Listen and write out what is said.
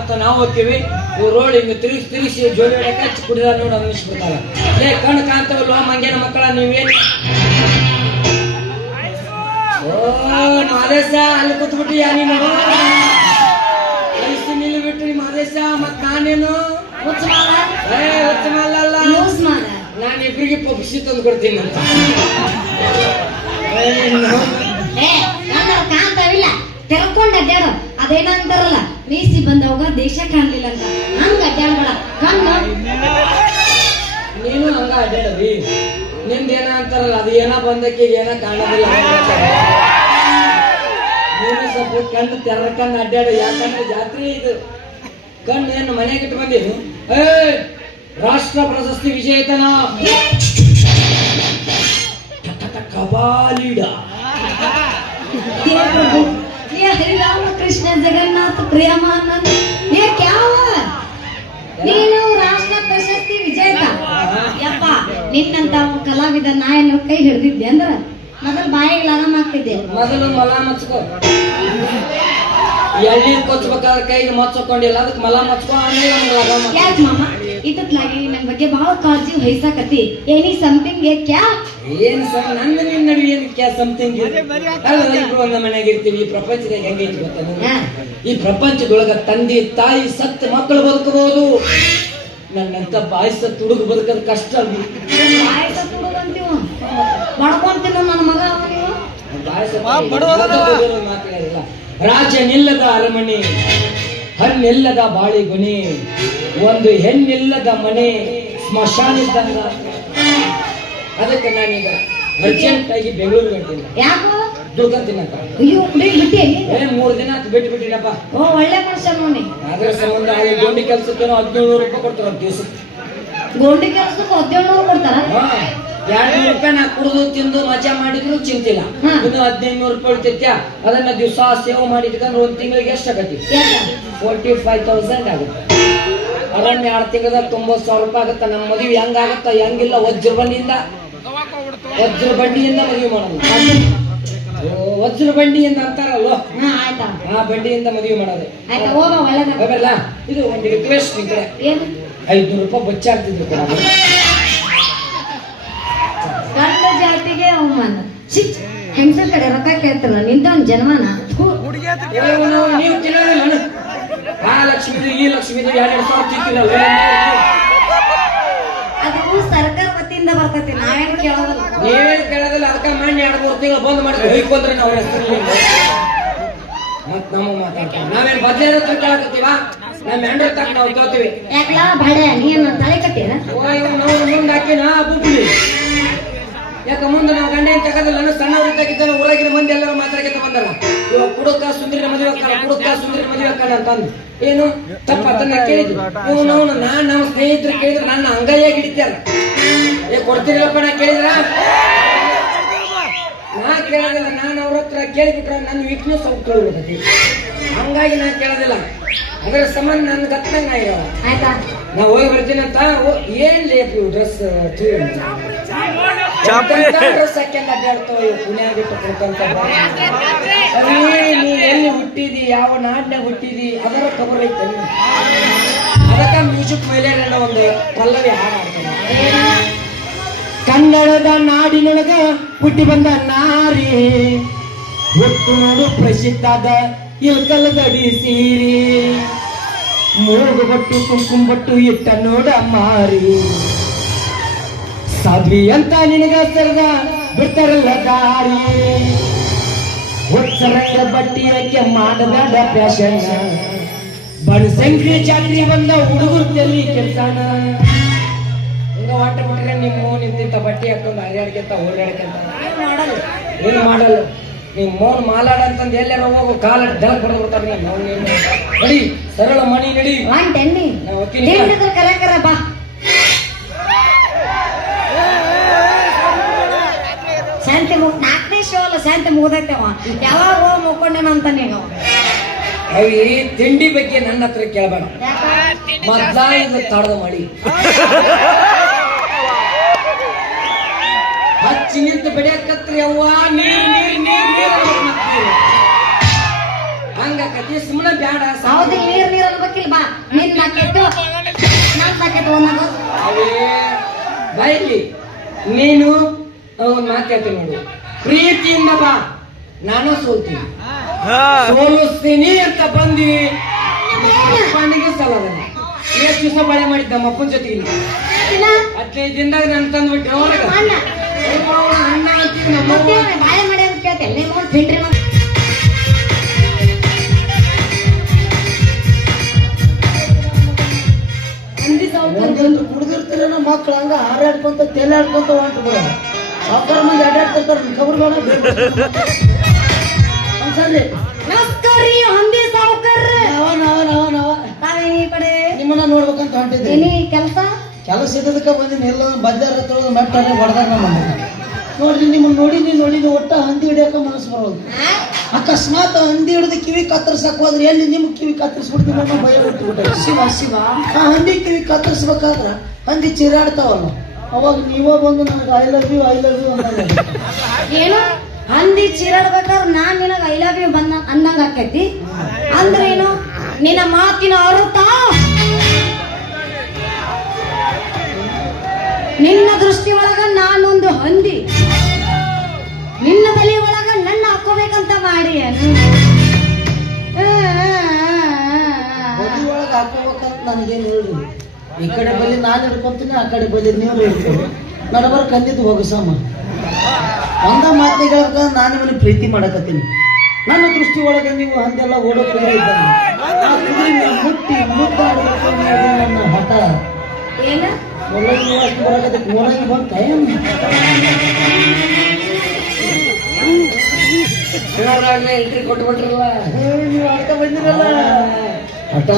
ಅಂತ ನಾವು ಹೋಗ್ತೀವಿ. ಇವ್ರು ರೋಡ್ ಹಿಂಗ ತಿರುಗಿಸಿ ಜೋಡಿ ಹೊಡಕ್ಕೆ ಹಚ್ಚಿ ಕುಡಿದ ನೋಡಿ ಅನ್ನಿಸ್ಬಿಡ್ತಾರ. ಏ ಕಣ್ಣು ಕಾಣ್ತಾವಲ್ವ ಮಂಗ್ಯಾನ ಮಕ್ಕಳ ನೀವೇನು? ಓ ಮಾದೇಶ ಅಲ್ಲಿ ಕೂತ್ಬಿಟ್ಟಿ ನೀನು ವಯಸ್ಸು ನಿಲ್ ಬಿಟ್ರಿ ಮಾದೇಶ. ಮತ್ ನಾನೇನು ಹುಚ್ಚ ಮಾಲಲ್ಲ, ನಾನು ಇಬ್ರಿಗೆ ಪಕ್ಷಿ ತಂದು ಕೊಡ್ತೀನಿ ಅಂತ. ಕಾಣ್ತಾವಿಲ್ಲ ತೆರ್ಕೊಂಡ್ ಅಡ್ಡಾಡು. ಅದೇನಂತಾರಲ್ಲ ಮೀಸಿ ಬಂದವಾಗ ದೇಶ ಕಾಣ್ಲಿಲ್ಲ ಅಂತ, ಹಂಗ ಅಡ್ಡಾಡ್ಬೇಡ. ಕಣ್ಣು ನೀನು ಹಂಗ ಅಡ್ಡಾಡವಿ. ನಿಮ್ದೇನ ಅಂತಾರಲ್ಲ ಅದು ಏನ ಬಂದಕ್ಕೆ ಏನ ಕಾಣೋದಿಲ್ಲ. ನೀನು ಸ್ವಲ್ಪ ಕಣ್ಣು ತೆರ್ಕಂಡ್ ಅಡ್ಡಾಡು. ಯಾಕಂದ್ರೆ ಜಾತ್ರೆ ಇದು. ಕಣ್ಣು ಏನು ಮನೆಗೆ ಇಟ್ಟು ಬಂದೇನು? ರಾಷ್ಟ್ರ ಪ್ರಶಸ್ತಿ ವಿಜೇತನ ಕಬಾಲಿಡ ಹರಿರಾಮ ಕೃಷ್ಣ ಜಗನ್ನಾಥ ಪ್ರೇಮಾನಂದ ನೀನು ರಾಷ್ಟ್ರ ಪ್ರಶಸ್ತಿ ವಿಜೇತ. ಯಪ್ಪ ನಿನ್ನಂತ ಕಲಾವಿದ ನಾಯನ್ನು ಕೈ ಹಿಡ್ದಿದ್ದೆ ಅಂದ್ರ ಮೊದಲು ಬಾಯಿಗೆ ಆರಾಮ ಆಗ್ತಿದ್ದೆ. ಮೊದಲು ಮಲ ಮಚ್ಕೋ. ಎಳ್ನೀರ್ ಕೊಚ್ಬೇಕಾದ್ರೆ ಕೈಗೆ ಮಚ್ಚಕೊಂಡಿಲ್ಲ, ಅದಕ್ಕೆ ಮಲ ಮಚ್ಕೋ. ಯಾಕೆ ಮಾಮ ಇತ್ತಲಾಗಿ ನನ್ ಬಗ್ಗೆ ಬಹಳ ಕಾಳಜಿ ವಹಿಸಾಕತಿ. ಏನಿ ಸಮಥಿಂಗ್ ಕ್ಯಾ ಏನ್ ನನ್ನ ನಿನ್ನ ನಡುವೆ ಏನ್ ಕ್ಯಾ ಸಮಥಿಂಗ್? ಇಬ್ರು ಒಂದ ಮನೆಯಾಗ ಇರ್ತೀವಿ. ಈ ಪ್ರಪಂಚದಾಗ ಹೆಂಗೈತಿ ಗೊತ್ತ? ಈ ಪ್ರಪಂಚದೊಳಗ ತಂದೆ ತಾಯಿ ಸತ್ತ ಮಕ್ಕಳು ಬದುಕಬಹುದು. ನನ್ನಂತ ಬಾಯಿಸ ತುಡುಗು ಬದುಕೋದು ಕಷ್ಟ. ಬಾಯಿಸ ತುಡುಗು ಅಂತೀವ ಬಡ್ಕೊಂತೀನ ನನ್ನ ಮಗ. ಮಾತಾಡಿಲ್ಲ. ರಾಜನಿಲ್ಲದ ಅರಮನೆ, ಹಣ್ಣಿಲ್ಲದ ಬಾಳಿಗೊನೆ, ಒಂದು ಹೆಣ್ಣಿಲ್ಲದ ಮನೆ, ಸ್ಮಶಾನ ಇದ್ದಂಗ. ಅದಕ್ಕೆ ನಾನೀಗ ಅರ್ಜೆಂಟ್ ಆಗಿ ಬೆಂಗಳೂರು ಗಂಟಿಲ್ಲ. ಯಾಕೋ ದುಡ್ಕಂತೀನಂತ. ಅಯ್ಯೋ ಬಿಟ್ಟೆ 3 ದಿನ ಬಿಟ್ಟಿನಪ್ಪ. ಓ ಒಳ್ಳೆ ಮನುಷ್ಯ ನೋಡಿ. ಅದ್ರ ಸಂಬಂಧ ಗೋಂಡಿ ಕೆಲ್ಸಕ್ಕೇನೋ 1700 ರೂಪಾಯಿ ಕೊಡ್ತಾರ ದಿವಸಕ್ಕೆ. ಗೋಂಡಿ ಕೆಲ್ಸಕ್ಕೆ 1700 ಕೊಡ್ತಾರ? 200 ರೂಪಾಯಿ ನಾ ಕುಡಿದು ತಿಂದು ಮಜಾ ಮಾಡಿದ್ರು ಚಿಂತಿಲ್ಲ. ಇನ್ನು 1500 ರೂಪಾಯಿ ಉಳಿತೈತ್ಯಾ. ಅದನ್ನ ದಿವಸ ಸೇವ್ ಮಾಡಿಟ್ಕೊಂಡ್ರೆ 1 ತಿಂಗಳಿಗೆ ಎಷ್ಟು ಆಗತಿ? 45,000 ಆಗುತ್ತೆ. ಅದನ್ನ 2 ತಿಂಗಳ 90,000 ರೂಪಾಯಿ ಆಗುತ್ತ. ನಮ್ಮ ಮದುವೆ ಹೆಂಗಾಗತ್ತ? ಹೆಂಗಿಲ್ಲ ವಜ್ರ ಬಂಡಿಯಿಂದ ಮದುವೆ ಮಾಡೋದು. ವಜ್ರ ಬಂಡಿಯಿಂದ ಅಂತಾರಲ್ವ, ಆ ಬಂಡಿಯಿಂದ ಮದುವೆ ಮಾಡೋದು. ಇದು ಒಂದು ರಿಕ್ವೆಸ್ಟ್ ನಿಂತ್ರೆ 500 ರೂಪಾಯಿ ಬಚ್ಚಾಡ್ತಿದ್ರು ಕೂಡ. ಗಂಡ ಜಾತಿಗೆ ಅವಮಾನ. ಹೆಂಗಸರ ಕಡೆ ರೊಕ್ಕ ಕೇಳ್ತಾರಲ್ಲ ನಿಂತ ಒಂದ್ ಜನ್ಮನ. ನೀವು ತಿನ್ನೋದಿಲ್ಲ. ಆ ಲಕ್ಷ್ಮಿದು ಈ ಲಕ್ಷ್ಮಿದು 2,000 ತಿಂತಿಲ್ಲ. ಅದು ಸರ್ಕಾರ ವತಿಯಿಂದ ಬರ್ತೈತಿ, ನಾವೇನು ಕೇಳೋದಿಲ್ಲ. ನೀವೇನು ಕೇಳೋದಿಲ್ಲ. ಅದಕ್ಕೆ ಮಣ್ಣು 2-3 ತಿಂಗಳು ಬಂದ್ ಮಾಡಿ ಹೊಯ್ಕೊಂಡ್ರೆ ನಾವು ಹೆಸರು ಮತ್ ನಮ್ಮ ಮಾತಾಡ್ತೀವಿ. ನಾವೇನು ಬಜಾರ್ ಹತ್ರ ಕೇಳಕತ್ತೀವ? ನಮ್ಮ ಹೆಂಡ್ರ ತಕ್ಕ ನಾವು ಕೇಳ್ತೀವಿ. ಯಾಕಲಾ ಬಾಳೆ ನೀನು ತಲೆ ಕಟ್ಟಿರ? ನಾವು ಮುಂದೆ ಹಾಕಿನ ಬುಬ್ಬಿ. ಯಾಕ ಮುಂದೆ ನಾವು ಗಂಡ ಏನ್ ತಗೋದಿಲ್ಲ. ಸಣ್ಣವ್ರಿದ್ದಾಗಿದ್ದಾನೆ ಊರಾಗಿನ ಮಂದಿ ಎಲ್ಲರೂ ಮಾತಾಡಕ್ಕೆ ಬಂದಲ್ಲ. ಇವಾಗ ಕುಡುಕ ಸುಂದರಿನ ಮದುವೆ ಹಾಕೋಣ, ಕುಡುಕ ಸುಂದರಿನ ಮದುವೆ ಹಾಕೋಣ ಅಂತಂದು ಏನು ತಪ್ಪ ಅದನ್ನ ಕೇಳಿದ್ವಿ. ನಾವು ನಮ್ಮ ಸ್ನೇಹಿತರು ಕೇಳಿದ್ರೆ ನನ್ನ ಅಂಗೈಯಾಗಿ ಹಿಡಿತಾರ. ಕೊಡ್ತೀರಲ್ಲಪ್ಪ ನಾ ಕೇಳಿದ್ರ? ನಾ ಕೇಳೋದಿಲ್ಲ. ನಾನು ಅವ್ರ ಹತ್ರ ಕೇಳಿಬಿಟ್ರೆ ನನ್ನ ವೀಕ್ನೆಸ್ ಅವ್ರು ತೊಳ್ಬಿಡ್ತೈತಿ. ಹಂಗಾಗಿ ನಾ ಕೇಳೋದಿಲ್ಲ. ಅದರ ಸಂಬಂಧ ನನ್ ಗತ್ತಂಗ ಆಯ್ತಾ. ನಾ ಹೋಗಿ ಬರ್ತೀನಿ ಅಂತ. ಏನ್ ಲೇಪು ಡ್ರೆಸ್ ಡ್ರೆಸ್ ಹಾಕ್ಯಂಡ್ ಅಡ್ಡಾಡ್ತಾವ ಪುಣ್ಯ ಬಿಟ್ಟು ಕೊಡ್ತಂತ. ನೀ ಎಲ್ಲಿ ಹುಟ್ಟಿದಿ, ಯಾವ ನಾಡ್ನಾಗ ಹುಟ್ಟಿದಿ ಅದರ ಖಬರ್ ಐತೆ. ಅದಕ್ಕ ಮ್ಯೂಸಿಕ್ ಮೇಲೆ ಒಂದು ಪಲ್ಲವಿ ಹಾಡಾಡ್ತಾನೆ. ಕನ್ನಡದ ನಾಡಿನೊಳಗ ಹುಟ್ಟಿ ಬಂದ ನಾರಿ, ಹುಟ್ಟು ನೋಡು ಪ್ರಸಿದ್ಧದ ಇಲ್ಕಲದಡಿ ಸೀರಿ, ಮೂಗು ಬಟ್ಟು ಕುಂಕುಮ ಬಟ್ಟು ಇಟ್ಟ ನೋಡ ಮಾರಿ, ಸಾಧ್ವಿ ಅಂತ ನಿನಗ ಸರದ ಬಿಡ್ತಾರಲ್ಲ ದಾರಿ, ಒಚ್ಚರಂಗ ಬಟ್ಟಿ ಯಾಕೆ ಮಾಡಬೇಡ ಫ್ಯಾಷನ್, ಬನಸಂಕ್ರಿ ಜಾತ್ರೆ ಬಂದ ಹುಡುಗರು ತಲ್ಲಿ ಕೆಲ್ಸಾನ. ಹಿಂಗ ಆಟ ಬಿಟ್ರೆ ನಿಮ್ಮ ನಿಂತಿಂತ ಬಟ್ಟೆ ಹಾಕೊಂಡು ಹರಿಯಾಡ್ಕೊಂತ ಓಡಾಡ್ಕೊಂತ ಏನು ಮಾಡಲ್ಲ. ನಿಮ್ ಮೋನ್ ಮಾಲಾಡ ಅಂತಂದು ಎಲ್ಲಾರ ಹೋಗೋ ಕಾಲ ಡಲ್ ಕೊಡ್ಬಿಡ್ತಾರ. ನಡಿ ಸರಳ ಮಣಿ ನಡಿ. ಬಾ ಶಾಂತಿ 4ನೇ ಶೋ ಅಲ್ಲ, ಶಾಂತಿ ಮುಗ್ದೈತವ. ಯಾವಾಗ ಹೋಗಿ ಮುಕ್ಕೊಂಡೇನ ಅಂತ ನೀವು ಅವಿ ತಿಂಡಿ ಬಗ್ಗೆ ನನ್ನ ಹತ್ರ ಕೇಳಬೇಡ. ಮೊದ್ಲ ಇದು ತಡದ ಮಾಡಿ ಹಚ್ಚಿ ನಿಂತು ಬೆಳೆಯಕತ್ರಿ ಅವ್ವ ನೀರ್ ನೀರ್ ನೀರ್ ನೀರ್ ಹಂಗಾಕತಿ. ಸುಮ್ಮನೆ ಬ್ಯಾಡ. ಹೌದು, ನೀರ್ ನೀರ್ ಅನ್ಬೇಕಿಲ್ಲ. ನೀನು ಒಂದ್ ಮಾತು ಹೇಳ್ತೀನಿ ನೋಡು, ಪ್ರೀತಿಯಿಂದ ಬಾ, ನಾನು ಸೋಲ್ತೀನಿ, ಸೋಲಿಸ್ತೀನಿ ಅಂತ ಬಂದಿ ಅಪ್ಪನಿಗೆ ಸಲ ಎಷ್ಟು ದಿವಸ ಬಳೆ ಮಾಡಿದ್ದ ನಮ್ಮ ಅಪ್ಪನ ಜೊತೆಗೆ 15 ದಿನದಾಗ ನಾನು ತಂದ್ಬಿಟ್ಟೆ ಹೊರಗ ಅಣ್ಣ ಅಂತೀವಿ ನಮ್ಮ ಬಾಳೆ ಮಾಡಿ ಅಂತ ಕೇಳ್ತೇನೆ ನೀವು ತಿಂಡ್ರಿ ಒಂದೊಂದು ಕುಡ್ದಿರ್ತೀರ ನಮ್ಮ ಮಕ್ಳು ಹಂಗ ಹಾರಾಡ್ಕೊಂತ ತೇಲಾಡ್ಕೊಂತ ಹೊಂಟು ಬಿಡೋದು ಸಾವುಕಾರ ಮಂದಿ ಅಡ್ಡಾಡ್ತಿರ್ತಾರ ಖಬರ್ಗಳು ಅನ್ಸಲ್ರಿ ನಮಸ್ಕಾರ ರೀ ಹಂದಿ ಸಾವುಕಾರ ನಾವ ತಾವೇ ಈ ಕಡೆ ನಿಮ್ಮನ್ನ ನೋಡ್ಬೇಕಂತ ಹೊಂಟಿದ್ರಿ ಏನಿ ಕೆಲಸ ಕೆಲಸ ಇದ್ದದಕ್ಕೆ ಬಂದಿನಿ ಎಲ್ಲ ಬಜಾರ್ ತೊಳೆದು ಮೆಟ್ಟಾರೆ ಹೊಡೆದಾರ ನಮ್ಮ ನೋಡ್ರಿ ನಿಮ್ಮನ್ನ ನೋಡಿ ಒಟ್ಟ ಹಂದಿ ಹಿಡಿಯಕ ಮನಸ್ಸು ಬರೋದು. ಅಕಸ್ಮಾತ್ ಹಂದಿ ಹಿಡಿದು ಕಿವಿ ಕತ್ತರಿಸಕ್ ಹೋದ್ರೆ ಎಲ್ಲಿ ನಿಮ್ ಕಿವಿ ಕತ್ತರಿಸ್ಬಿಡ್ತೀವಿ ಅನ್ನೋ ಭಯ ಬಿಟ್ಟು ಶಿವ ಆ ಹಂದಿ ಕಿವಿ ಕತ್ತರಿಸ್ಬೇಕಾದ್ರ ಹಂದಿ ಚೀರಾಡ್ತಾವಲ್ಲ, ಅವಾಗ ನೀವ ಬಂದು ನನಗೆ ಐ ಲವ್ ಯು ಅಂತ ಏನು ಹಂದಿ ಚೀರಾಡ್ಬೇಕಾದ್ರೆ ನಾನ್ ನಿನಗ ಐ ಲವ್ ಯು ಬಂದ ಅಂದಂಗ ಆಕೈತಿ ಅಂದ್ರೇನು ನಿನ್ನ ಮಾತಿನ ಅರ್ಥ ನಿನ್ನ ದೃಷ್ಟಿ ಒಳಗ ನಾನೊಂದು ಹಂದಿ, ನಿನ್ನ ತಲೆ ಒಳಗ ನನ್ನ ಹಾಕೋಬೇಕಂತ ಮಾಡಿ ಬಲಿ ಒಳಗೆ ಹಾಕೋಬೇಕಂತ ನನಗೇನು ಹೇಳ್ರಿ, ಈ ಕಡೆ ಬಲಿ ನಾನು ಹಿಡ್ಕೊಂತೀನಿ, ಆ ಕಡೆ ಬಲಿ ನೀವು ಹಿಡ್ಕೊಂಡು ನಡಬರ್ ಕಂದಿದ್ದು ಹೋಗಸಮ್ಮ. ಒಂದ ಮಾತಿಗೆ ಹೇಳ್ಬೇಕ ನಾನು ನಿಮ್ಮನ್ನ ಪ್ರೀತಿ ಮಾಡಕತ್ತೀನಿ, ನನ್ನ ದೃಷ್ಟಿ ಒಳಗೆ ನೀವು ಹಂದೆಲ್ಲ ಓಡೋ ಕುದುರೆ ಇದ್ದಂಗೆ ಮುಟ್ಟಿ ಮುದ್ದಾಡಬೇಕು ನನ್ನ ಹಠ ಏನ ಮೊಲಗಿ ಬರಕತ್ತೈತಿ, ಮೊಲಗಿ ಬಂತ ಎಂಟ್ರಿ ಕೊಟ್ಬಿಟ್ರಲ್ಲ ನೀವು ಅರ್ಥ ಬಂದಿರಲ್ಲ ಹಠ